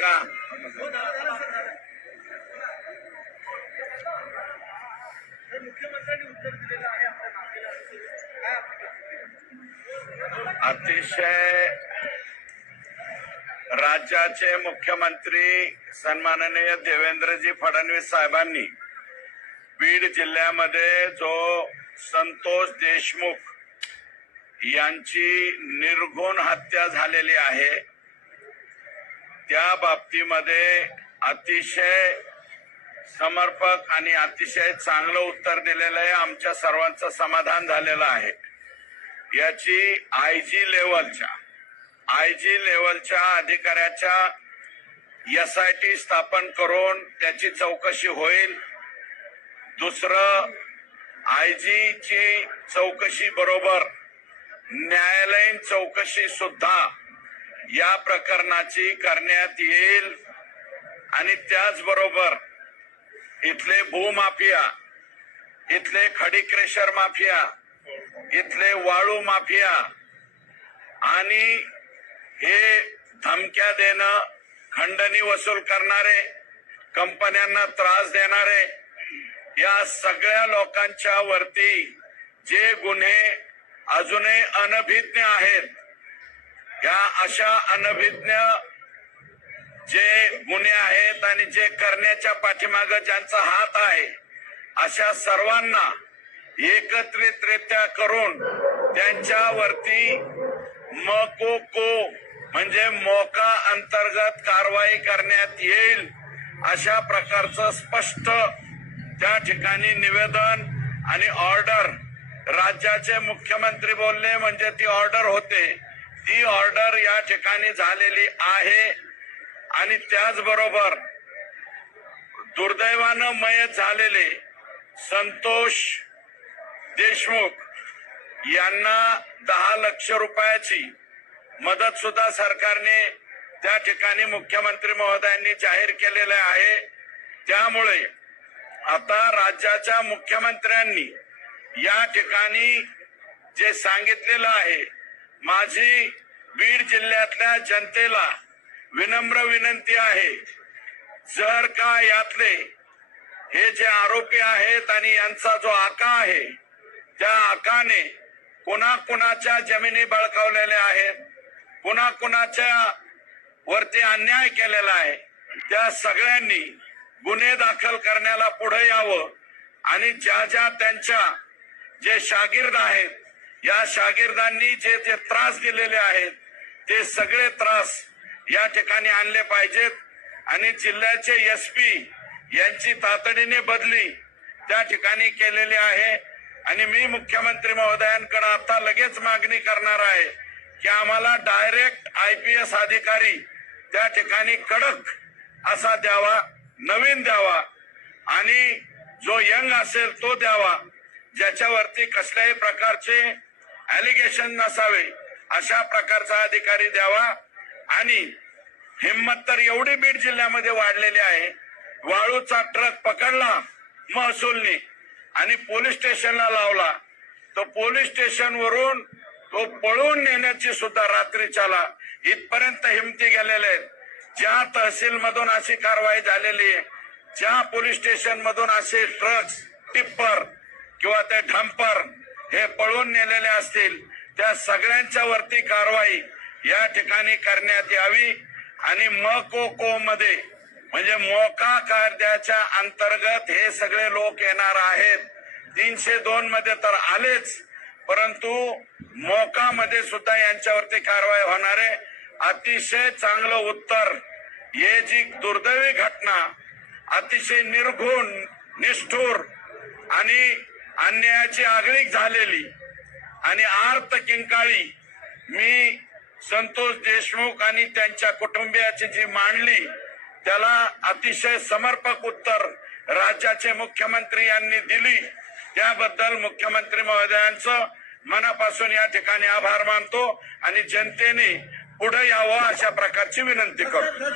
का अतिशय राज्याचे मुख्यमंत्री सन्माननीय देवेंद्रजी फडणवीस साहेबांनी बीड जिल्ह्यामध्ये जो संतोष देशमुख यांची निर्घुण हत्या झालेली आहे त्या बाबतीमध्ये अतिशय समर्पक आणि अतिशय चांगलं उत्तर दिलेलं आहे. आमच्या सर्वांचं समाधान झालेलं आहे. याची आय जी लेवलच्या आय जी लेवलच्या अधिकाऱ्याच्या एस आय टी स्थापन करून त्याची चौकशी होईल. दुसरं आय जीची चौकशी बरोबर न्यायालयीन चौकशी सुद्धा या प्रकरणाची करण्यात येईल. आणि त्याचबरोबर इथले भूमाफिया इथले खडीक्रेशर माफिया इथले वाळू माफिया आणि हे धमक्या देणं खंडणी वसूल करणारे कंपन्यांना त्रास देणारे या सगळ्या लोकांच्या वरती जे गुन्हे अजूनही अनभिज्ञ आहेत या अशा अनभिज्ञ जे गुन्हे आहेत आणि जे करण्याच्या पाठीमाग ज्यांचा हात आहे अशा सर्वांना एकत्रितरित्या करून त्यांच्यावरती मको को म्हणजे मोका अंतर्गत कारवाई करण्यात येईल अशा प्रकारचं स्पष्ट त्या ठिकाणी निवेदन आणि ऑर्डर राज्याचे मुख्यमंत्री बोलले म्हणजे ती ऑर्डर होते. ती ऑर्डर या ठिकाणी झालेली आहे. आणि त्याचबरोबर दुर्दैवानं मयत झालेले संतोष देशमुख यांना दहा लक्ष रुपयाची मदत सुद्धा सरकारने त्या ठिकाणी मुख्यमंत्री महोदयांनी जाहीर केलेले आहे. त्यामुळे आता राज्याच्या मुख्यमंत्र्यांनी या ठिकाणी जे सांगितलेलं आहे माझी बीड जिल्ह्यातल्या जनतेला विनम्र विनंती आहे जर का यातले हे जे आरोपी आहेत आणि यांचा जो आका आहे त्या आकाने कुणा कुणाच्या जमिनी बळकावलेल्या आहेत कुणा कुणाच्या वरती अन्याय केलेला आहे त्या सगळ्यांनी गुन्हे दाखल करण्याला पुढे यावं आणि ज्या ज्या त्यांच्या जे शागिर्द आहेत या शागिर्दांनी जे जे त्रास दिलेले आहेत ते सगळे त्रास या ठिकाणी आणले पाहिजेत. आणि जिल्ह्याचे एस पी यांची तातडीने बदली त्या ठिकाणी केलेली आहे. आणि मी मुख्यमंत्री महोदयांकडे आता लगेच मागणी करणार आहे की आम्हाला डायरेक्ट आय पी एस अधिकारी त्या ठिकाणी कडक असा द्यावा नवीन द्यावा. आणि जो यंग असेल तो द्यावा. ज्याच्यावरती कसल्याही प्रकारचे अलिगेशन नसावे अशा प्रकारचा अधिकारी द्यावा. आणि हिंमत तर एवढी बीड जिल्ह्यामध्ये वाढलेली आहे. वाळूचा ट्रक पकडला महसूलने आणि पोलीस स्टेशनला लावला. तो पोलीस स्टेशनवरून तो पळून नेण्याची सुद्धा रात्रीच्याला इथपर्यंत हिमती गेलेले आहेत ज्या तहसील मधून अशी कारवाई झालेली आहे ज्या पोलीस स्टेशन मधून असे ट्रक्स टिप्पर किंवा ते ढंपर हे पळून नेलेले असतील त्या सगळ्यांच्या वरती कारवाई या ठिकाणी करण्यात यावी आणि मको को मध्ये म्हणजे मोका कायद्याच्या अंतर्गत हे सगळे लोक येणार आहेत. तीनशे दोन मध्ये तर आलेच परंतु मोका मध्ये सुद्धा यांच्यावरती कारवाई होणार आहे. अतिशय चांगलं उत्तर. हे जी दुर्दैवी घटना अतिशय निर्घुण निष्ठुर आणि अन्यायाची आगळीक झालेली आणि आर्त किंकाळी मी संतोष देशमुख आणि त्यांच्या कुटुंबियाची जी मांडली त्याला अतिशय समर्पक उत्तर राज्याचे मुख्यमंत्री यांनी दिली. त्याबद्दल मुख्यमंत्री महोदयांचं मनापासून या ठिकाणी आभार मानतो आणि जनतेने पुढे यावं अशा प्रकारची विनंती करतो.